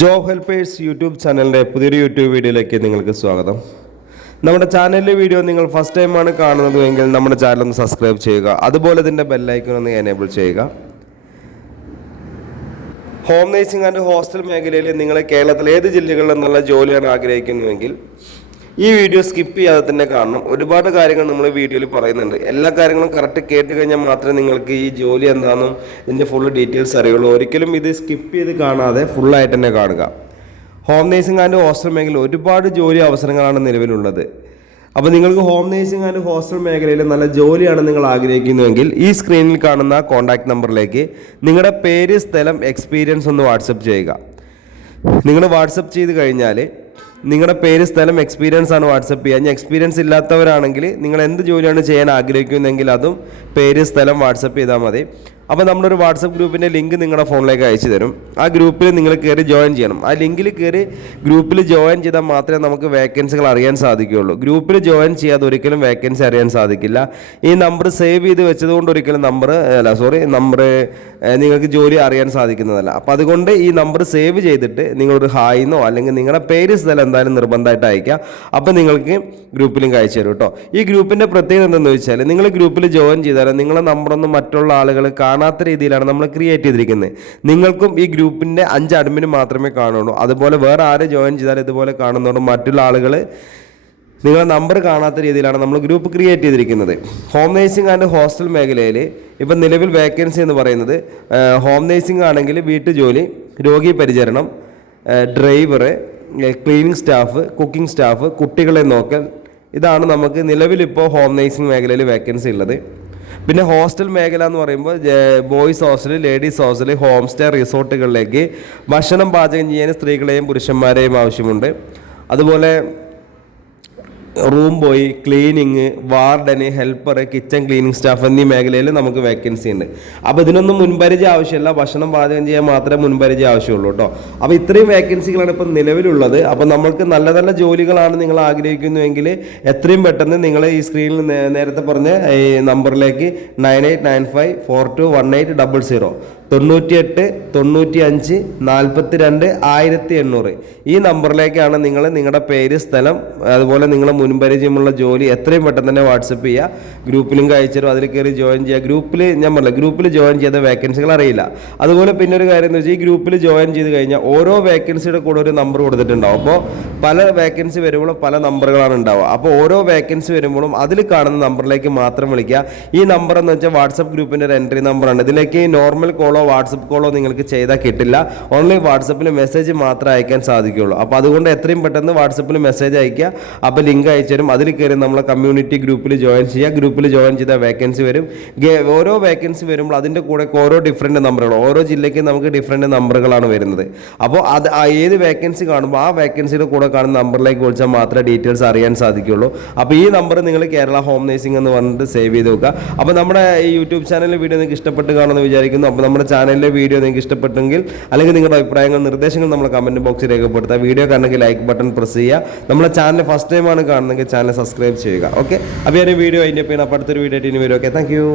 Job helpers YouTube ചാനലിൻ്റെ പുതിയൊരു YouTube വീഡിയോയിലേക്ക് നിങ്ങൾക്ക് സ്വാഗതം. നമ്മുടെ ചാനലിലെ വീഡിയോ നിങ്ങൾ ഫസ്റ്റ് ടൈമാണ് കാണുന്നതെങ്കിൽ നമ്മുടെ ചാനൽ ഒന്ന് സബ്സ്ക്രൈബ് ചെയ്യുക. അതുപോലെ ഇതിൻ്റെ ബെല്ലൈക്കൺ ഒന്ന് എനേബിൾ ചെയ്യുക. ഹോം നേഴ്സിംഗ് ആൻഡ് ഹോസ്റ്റൽ മേഖലയിൽ നിങ്ങൾ കേരളത്തിലെ ഏത് ജില്ലകളിൽ നിന്നുള്ള ജോലിയാണ് ആഗ്രഹിക്കുന്നുവെങ്കിൽ ഈ വീഡിയോ സ്കിപ്പ് ചെയ്യാതെ തന്നെ കാണണം. ഒരുപാട് കാര്യങ്ങൾ നമ്മൾ വീഡിയോയിൽ പറയുന്നുണ്ട്. എല്ലാ കാര്യങ്ങളും കറക്റ്റ് കേട്ട് കഴിഞ്ഞാൽ മാത്രമേ നിങ്ങൾക്ക് ഈ ജോലി എന്താണെന്നും ഇതിൻ്റെ ഫുൾ ഡീറ്റെയിൽസ് അറിയുള്ളൂ. ഒരിക്കലും ഇത് സ്കിപ്പ് ചെയ്ത് കാണാതെ ഫുള്ളായിട്ട് തന്നെ കാണുക. ഹോം നേഴ്സിംഗ് ആൻഡ് ഹോസ്റ്റൽ മേഖലയിൽ ഒരുപാട് ജോലി അവസരങ്ങളാണ് നിലവിലുള്ളത്. അപ്പോൾ നിങ്ങൾക്ക് ഹോം നേഴ്സിംഗ് ആൻഡ് ഹോസ്റ്റൽ മേഖലയിൽ നല്ല ജോലിയാണ് നിങ്ങൾ ആഗ്രഹിക്കുന്നുവെങ്കിൽ ഈ സ്ക്രീനിൽ കാണുന്ന കോൺടാക്ട് നമ്പറിലേക്ക് നിങ്ങളുടെ പേര്, സ്ഥലം, എക്സ്പീരിയൻസ് ഒന്ന് വാട്സപ്പ് ചെയ്യുക. നിങ്ങൾ വാട്സപ്പ് ചെയ്ത് കഴിഞ്ഞാൽ നിങ്ങളുടെ പേര്, സ്ഥലം, എക്സ്പീരിയൻസ് ആണ് വാട്സപ്പ് ചെയ്യുക. ഇനി എക്സ്പീരിയൻസ് ഇല്ലാത്തവരാണെങ്കിൽ നിങ്ങൾ എന്ത് ജോലിയാണ് ചെയ്യാൻ ആഗ്രഹിക്കുന്നതെങ്കിൽ അതും പേര്, സ്ഥലം വാട്സപ്പ് ചെയ്താൽ മതി. അപ്പോൾ നമ്മളൊരു വാട്സപ്പ് ഗ്രൂപ്പിൻ്റെ ലിങ്ക് നിങ്ങളുടെ ഫോണിലേക്ക് അയച്ചു തരും. ആ ഗ്രൂപ്പിൽ നിങ്ങൾ കയറി ജോയിൻ ചെയ്യണം. ആ ലിങ്കിൽ കയറി ഗ്രൂപ്പിൽ ജോയിൻ ചെയ്താൽ മാത്രമേ നമുക്ക് വേക്കൻസികൾ അറിയാൻ സാധിക്കുകയുള്ളൂ. ഗ്രൂപ്പിൽ ജോയിൻ ചെയ്യാതെ ഒരിക്കലും വേക്കൻസി അറിയാൻ സാധിക്കില്ല. ഈ നമ്പർ സേവ് ചെയ്ത് വെച്ചതുകൊണ്ട് ഒരിക്കലും നമ്പർ നിങ്ങൾക്ക് ജോലി അറിയാൻ സാധിക്കുന്നതല്ല. അപ്പോൾ അതുകൊണ്ട് ഈ നമ്പർ സേവ് ചെയ്തിട്ട് നിങ്ങളൊരു ഹായിന്നോ അല്ലെങ്കിൽ നിങ്ങളുടെ പേര്, സ്ഥലം എന്തായാലും നിർബന്ധമായിട്ട് അയക്കുക. അപ്പോൾ നിങ്ങൾക്ക് ഗ്രൂപ്പ് ലിങ്ക് അയച്ചു തരും കേട്ടോ. ഈ ഗ്രൂപ്പിൻ്റെ പ്രത്യേകത എന്തെന്ന് വെച്ചാൽ നിങ്ങൾ ഗ്രൂപ്പിൽ ജോയിൻ ചെയ്താൽ നിങ്ങളുടെ നമ്പറൊന്നും മറ്റുള്ള ആളുകൾ കാണാത്ത രീതിയിലാണ് നമ്മൾ ക്രിയേറ്റ് ചെയ്തിരിക്കുന്നത്. നിങ്ങൾക്കും ഈ ഗ്രൂപ്പിൻ്റെ 5 അഡ്മിന് മാത്രമേ കാണുള്ളൂ. അതുപോലെ വേറെ ആര് ജോയിൻ ചെയ്താൽ ഇതുപോലെ കാണുന്നതുകൊണ്ട് മറ്റുള്ള ആളുകൾ നിങ്ങളുടെ നമ്പർ കാണാത്ത രീതിയിലാണ് നമ്മൾ ഗ്രൂപ്പ് ക്രിയേറ്റ് ചെയ്തിരിക്കുന്നത്. ഹോം നേഴ്സിംഗ് ആൻഡ് ഹോസ്റ്റൽ മേഖലയിൽ ഇപ്പം നിലവിൽ വേക്കൻസി എന്ന് പറയുന്നത് ഹോം നേഴ്സിംഗ് ആണെങ്കിൽ വീട്ടുജോലി, രോഗി പരിചരണം, driver, cleaning staff, cooking staff, കുട്ടികളെ നോക്കൽ, ഇതാണ് നമുക്ക് നിലവിലിപ്പോൾ ഹോം നേഴ്സിംഗ് മേഖലയിൽ വേക്കൻസി ഉള്ളത്. പിന്നെ ഹോസ്റ്റൽ മേഖല എന്ന് പറയുമ്പോൾ boys hostel, ladies hostel, home stay, റിസോർട്ടുകളിലേക്ക് ഭക്ഷണം പാചകം ചെയ്യാൻ സ്ത്രീകളെയും പുരുഷന്മാരെയും ആവശ്യമുണ്ട്. അതുപോലെ room boy, cleaning, warden, helper, kitchen cleaning staff എന്നീ മേഖലയിൽ നമുക്ക് വേക്കൻസി ഉണ്ട്. അപ്പോൾ ഇതിനൊന്നും മുൻപരിചയം ആവശ്യമില്ല. ഭക്ഷണം പാചകം ചെയ്യാൻ മാത്രമേ മുൻപരിചയം ആവശ്യമുള്ളൂ കേട്ടോ. അപ്പോൾ ഇത്രയും വേക്കൻസികളാണ് ഇപ്പം നിലവിലുള്ളത്. അപ്പോൾ നമ്മൾക്ക് നല്ല നല്ല ജോലികളാണ് നിങ്ങൾ ആഗ്രഹിക്കുന്നുവെങ്കിൽ എത്രയും പെട്ടെന്ന് നിങ്ങൾ ഈ സ്ക്രീനിൽ നേരത്തെ പറഞ്ഞ ഈ നമ്പറിലേക്ക് 9895421800 98 95 42 1800 ഈ നമ്പറിലേക്കാണ് നിങ്ങൾ നിങ്ങളുടെ പേര്, സ്ഥലം, അതുപോലെ നിങ്ങളുടെ മുൻപരിചയമുള്ള ജോലി എത്രയും പെട്ടെന്ന് തന്നെ വാട്സപ്പ് ചെയ്യുക. ഗ്രൂപ്പ് ലിങ്ക് അയച്ചിരും, അതിൽ കയറി ജോയിൻ ചെയ്യുക. ഗ്രൂപ്പിൽ ഞാൻ പറഞ്ഞില്ല, ഗ്രൂപ്പിൽ ജോയിൻ ചെയ്ത വേക്കൻസികൾ അറിയില്ല. അതുപോലെ പിന്നെ ഒരു കാര്യം എന്ന് വെച്ചാൽ ഈ ഗ്രൂപ്പിൽ ജോയിൻ ചെയ്ത് കഴിഞ്ഞാൽ ഓരോ വേക്കൻസിയുടെ കൂടെ ഒരു നമ്പർ കൊടുത്തിട്ടുണ്ടാവും. അപ്പോൾ പല വേക്കൻസി വരുമ്പോഴും പല നമ്പറുകളാണ് ഉണ്ടാവുക. അപ്പോൾ ഓരോ വേക്കൻസി വരുമ്പോഴും അതിൽ കാണുന്ന നമ്പറിലേക്ക് മാത്രം വിളിക്കുക. ഈ നമ്പർ എന്ന് വെച്ചാൽ വാട്സപ്പ് ഗ്രൂപ്പിൻ്റെ ഒരു എൻട്രി നമ്പറാണ്. ഇതിലേക്ക് നോർമൽ കോളോ വാട്സപ്പ് കോളോ നിങ്ങൾക്ക് ചെയ്താൽ കിട്ടില്ല. ഓൺലി വാട്സപ്പിൽ മെസ്സേജ് മാത്രമേ അയക്കാൻ സാധിക്കുകയുള്ളൂ. അപ്പോൾ അതുകൊണ്ട് എത്രയും പെട്ടെന്ന് വാട്സപ്പിൽ മെസ്സേജ് അയക്കുക. അപ്പോൾ ലിങ്ക് അയച്ചു തരും. അതിൽ കയറി നമ്മളെ കമ്മ്യൂണിറ്റി ഗ്രൂപ്പിൽ ജോയിൻ ചെയ്യുക. ഗ്രൂപ്പിൽ ജോയിൻ ചെയ്താൽ വേക്കൻസി വരും. ഓരോ വേക്കൻസി വരുമ്പോൾ അതിൻ്റെ കൂടെ ഓരോ ഡിഫറെൻറ്റ് നമ്പറുകൾ, ഓരോ ജില്ലയ്ക്ക് നമുക്ക് ഡിഫറെൻറ്റ് നമ്പറുകളാണ് വരുന്നത്. അപ്പോൾ അത് ഏത് വേക്കൻസി കാണുമ്പോൾ ആ വേക്കൻസിയുടെ കൂടെ കാണുന്ന നമ്പറിലേക്ക് വിളിച്ചാൽ മാത്രമേ ഡീറ്റെയിൽസ് അറിയാൻ സാധിക്കുകയുള്ളൂ. അപ്പോൾ ഈ നമ്പർ നിങ്ങൾ കേരള ഹോം നേഴ്സിംഗ് എന്ന് പറഞ്ഞിട്ട് സേവ് ചെയ്ത് വെക്കുക. അപ്പോൾ നമ്മുടെ ഈ യൂട്യൂബ് ചാനലിലെ വീഡിയോ നിങ്ങൾക്ക് ഇഷ്ടപ്പെട്ട് കാണുമെന്ന് വിചാരിക്കുന്നു. അപ്പോൾ നമ്മുടെ ചാനലിലെ വീഡിയോ നിങ്ങൾക്ക് ഇഷ്ടപ്പെട്ടെങ്കിൽ അല്ലെങ്കിൽ നിങ്ങളുടെ അഭിപ്രായങ്ങൾ, നിർദ്ദേശങ്ങൾ നമ്മളെ കമൻറ്റ് ബോക്സിൽ രേഖപ്പെടുത്തുക. വീഡിയോ കാണണമെങ്കിൽ ലൈക്ക് ബട്ടൺ പ്രസ് ചെയ്യുക. നമ്മുടെ ചാനൽ ഫസ്റ്റ് ടൈമാണ് കാണുന്നതെങ്കിൽ ചാനൽ സബ്സ്ക്രൈബ് ചെയ്യുക. ഓക്കെ, അപ്പോൾ ഈ വീഡിയോ അതിൻ്റെ അപ്പോൾ അടുത്തൊരു വീഡിയോ ആയിട്ട് ഇനി വരും. Okay, thank you.